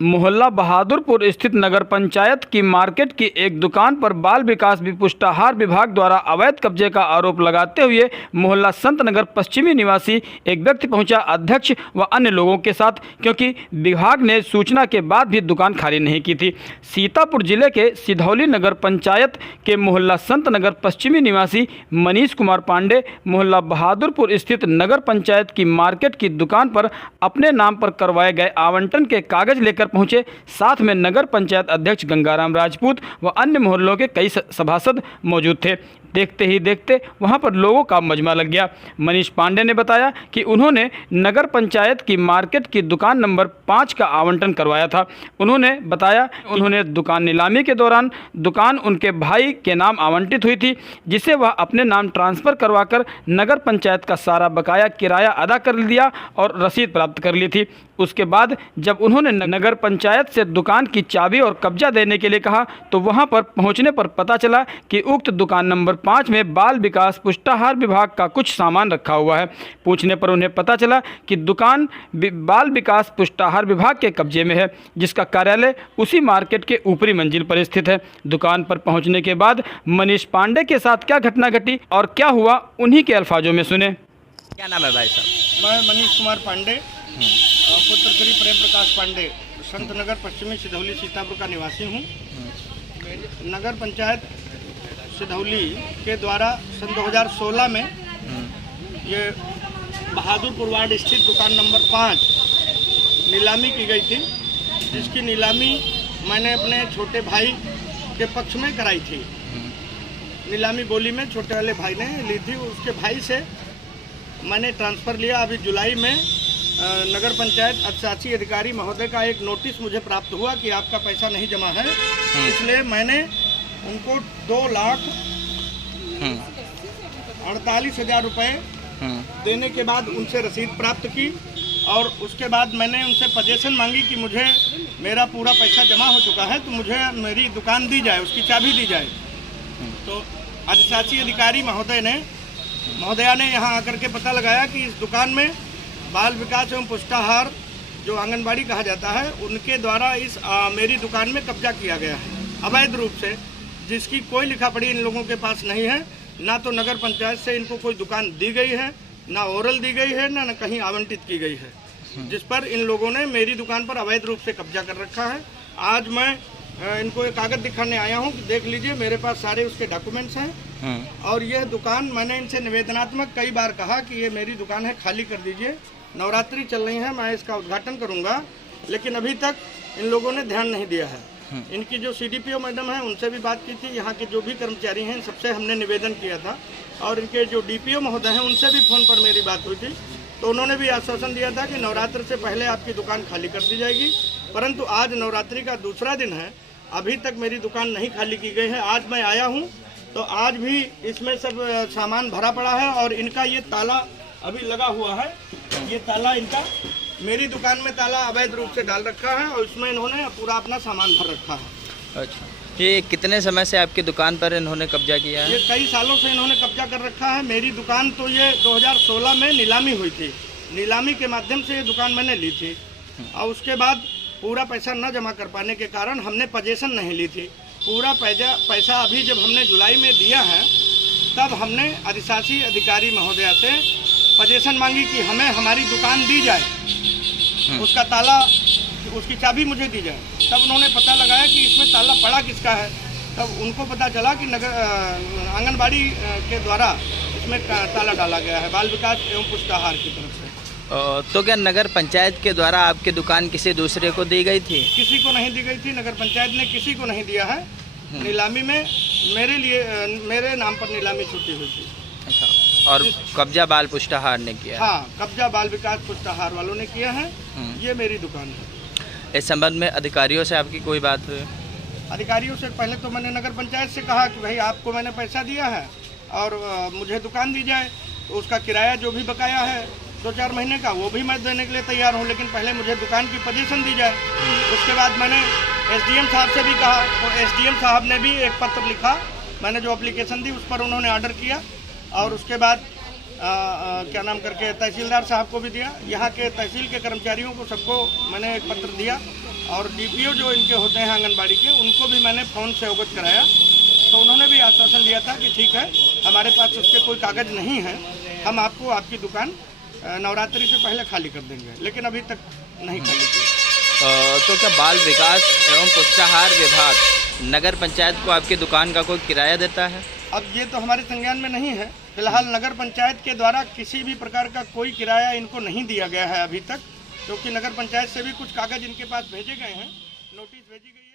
मोहल्ला बहादुरपुर स्थित नगर पंचायत की मार्केट की एक दुकान पर बाल विकास पुष्टाहार विभाग द्वारा अवैध कब्जे का आरोप लगाते हुए मोहल्ला संत नगर पश्चिमी निवासी एक व्यक्ति पहुंचा अध्यक्ष व अन्य लोगों के साथ, क्योंकि विभाग ने सूचना के बाद भी दुकान खाली नहीं की थी। सीतापुर जिले के सिधौली नगर पंचायत के मोहल्ला संत नगर पश्चिमी निवासी मनीष कुमार पांडे मोहल्ला बहादुरपुर स्थित नगर पंचायत की मार्केट की दुकान पर अपने नाम पर करवाए गए आवंटन के कागज लेकर पहुंचे। साथ में नगर पंचायत अध्यक्ष गंगाराम राजपूत व अन्य मोहल्लों के कई सभासद मौजूद थे। देखते ही देखते वहां पर लोगों का मजमा लग गया। मनीष पांडे ने बताया कि उन्होंने नगर पंचायत की मार्केट की दुकान नंबर 5 का आवंटन करवाया था। उन्होंने बताया उन्होंने दुकान नीलामी के दौरान दुकान उनके भाई के नाम आवंटित हुई थी, जिसे वह अपने नाम ट्रांसफ़र करवाकर नगर पंचायत का सारा बकाया किराया अदा कर दिया और रसीद प्राप्त कर ली थी। उसके बाद जब उन्होंने नगर पंचायत से दुकान की चाबी और कब्जा देने के लिए कहा तो वहां पर पहुंचने पर पता चला कि उक्त दुकान नंबर 5 में बाल विकास पुष्टाहार विभाग का कुछ सामान रखा हुआ है। पूछने पर उन्हें पता चला कि दुकान बाल विकास पुष्टाहार विभाग के कब्जे में है, जिसका कार्यालय उसी मार्केट के ऊपरी मंजिल पर स्थित है। दुकान पर पहुंचने के बाद मनीष पांडे के साथ क्या घटना घटी और क्या हुआ, उन्हीं के अल्फाजों में सुने। क्या नाम है भाई साहब? मैं मनीष कुमार पांडे, पुत्र श्री प्रेम प्रकाश पांडे, संत नगर पश्चिमी सिधौली सीतापुर का निवासी हूँ। नगर पंचायत सिधौली के द्वारा सन 2016 में ये बहादुरपुर वार्ड स्थित दुकान नंबर 5 नीलामी की गई थी, जिसकी नीलामी मैंने अपने छोटे भाई के पक्ष में कराई थी। नीलामी बोली में छोटे वाले भाई ने ली थी, उसके भाई से मैंने ट्रांसफ़र लिया। अभी जुलाई में नगर पंचायत अधिशासी अधिकारी महोदय का एक नोटिस मुझे प्राप्त हुआ कि आपका पैसा नहीं जमा है, इसलिए मैंने उनको 2,48,000 रुपये देने के बाद उनसे रसीद प्राप्त की और उसके बाद मैंने उनसे पजेशन मांगी कि मुझे मेरा पूरा पैसा जमा हो चुका है तो मुझे मेरी दुकान दी जाए, उसकी चाबी दी जाए। तो अधिशासी अधिकारी महोदया ने यहाँ आकर के पता लगाया कि इस दुकान में बाल विकास एवं पुष्टाहार जो आंगनबाड़ी कहा जाता है उनके द्वारा इस मेरी दुकान में कब्जा किया गया है अवैध रूप से, जिसकी कोई लिखा पढ़ी इन लोगों के पास नहीं है। ना तो नगर पंचायत से इनको कोई दुकान दी गई है, ना ओरल दी गई है, ना कहीं आवंटित की गई है, जिस पर इन लोगों ने मेरी दुकान पर अवैध रूप से कब्जा कर रखा है। आज मैं इनको एक कागज़ दिखाने आया हूँ कि देख लीजिए, मेरे पास सारे उसके डॉक्यूमेंट्स हैं। और यह दुकान मैंने इनसे निवेदनात्मक कई बार कहा कि ये मेरी दुकान है, खाली कर दीजिए, नवरात्रि चल रही है, मैं इसका उद्घाटन करूंगा, लेकिन अभी तक इन लोगों ने ध्यान नहीं दिया है। इनकी जो सीडीपीओ मैडम है उनसे भी बात की थी, यहाँ के जो भी कर्मचारी हैं सबसे हमने निवेदन किया था, और इनके जो डीपीओ महोदय हैं उनसे भी फ़ोन पर मेरी बात हुई थी, तो उन्होंने भी आश्वासन दिया था कि नवरात्र से पहले आपकी दुकान खाली कर दी जाएगी। परंतु आज नवरात्रि का दूसरा दिन है, अभी तक मेरी दुकान नहीं खाली की गई है। आज मैं आया हूँ तो आज भी इसमें सब सामान भरा पड़ा है और इनका ये ताला अभी लगा हुआ है। ये ताला इनका मेरी दुकान में ताला अवैध रूप से डाल रखा है और इसमें इन्होंने पूरा अपना सामान भर रखा है। अच्छा, ये कितने समय से आपकी दुकान पर इन्होंने कब्जा किया है? ये कई सालों से इन्होंने कब्जा कर रखा है। मेरी दुकान तो ये 2016 में नीलामी हुई थी, नीलामी के माध्यम से ये दुकान मैंने ली थी और उसके बाद पूरा पैसा न जमा कर पाने के कारण हमने पजेशन नहीं ली थी। पूरा पैसा अभी जब हमने जुलाई में दिया है तब हमने अधिशासी अधिकारी महोदया से पजेशन मांगी कि हमें हमारी दुकान दी जाए, उसका ताला, उसकी चाबी मुझे दी जाए। तब उन्होंने पता लगाया कि इसमें ताला पड़ा किसका है, तब उनको पता चला कि नगर आंगनबाड़ी के द्वारा इसमें ताला डाला गया है बाल विकास एवं पुष्टाहार की तरफ से। तो क्या नगर पंचायत के द्वारा आपकी दुकान किसी दूसरे को दी गई थी? किसी को नहीं दी गई थी, नगर पंचायत ने किसी को नहीं दिया है। नीलामी में मेरे नाम पर नीलामी छूटी हुई थी। अच्छा, और कब्जा बाल पुष्टाहार ने किया? हाँ, कब्जा बाल विकास पुष्टाहार वालों ने किया है। ये मेरी दुकान है। इस संबंध में अधिकारियों से आपकी कोई बात हुई? अधिकारियों से पहले तो मैंने नगर पंचायत से कहा कि भाई आपको मैंने पैसा दिया है और मुझे दुकान दी जाए, तो उसका किराया जो भी बकाया है 2-4 महीने का वो भी मैं देने के लिए तैयार हूँ, लेकिन पहले मुझे दुकान की पोजीशन दी जाए। उसके बाद मैंने एसडीएम साहब से भी कहा, तो एसडीएम साहब ने भी एक पत्र लिखा, मैंने जो एप्लीकेशन दी उस पर उन्होंने ऑर्डर किया और उसके बाद क्या नाम करके तहसीलदार साहब को भी दिया। यहाँ के तहसील के कर्मचारियों को सबको मैंने एक पत्र दिया और डीपीओ जो इनके होते हैं आंगनबाड़ी के, उनको भी मैंने फ़ोन से अवगत कराया, तो उन्होंने भी आश्वासन दिया था कि ठीक है, हमारे पास उसके कोई कागज़ नहीं है, हम आपको आपकी दुकान नवरात्रि से पहले खाली कर देंगे, लेकिन अभी तक नहीं खाली की। तो क्या बाल विकास एवं पुष्टाहार विभाग नगर पंचायत को आपकी दुकान का कोई किराया देता है? अब ये तो हमारे संज्ञान में नहीं है। फिलहाल नगर पंचायत के द्वारा किसी भी प्रकार का कोई किराया इनको नहीं दिया गया है अभी तक, क्योंकि नगर पंचायत से भी कुछ कागज़ इनके पास भेजे गए हैं, नोटिस भेजी गई है।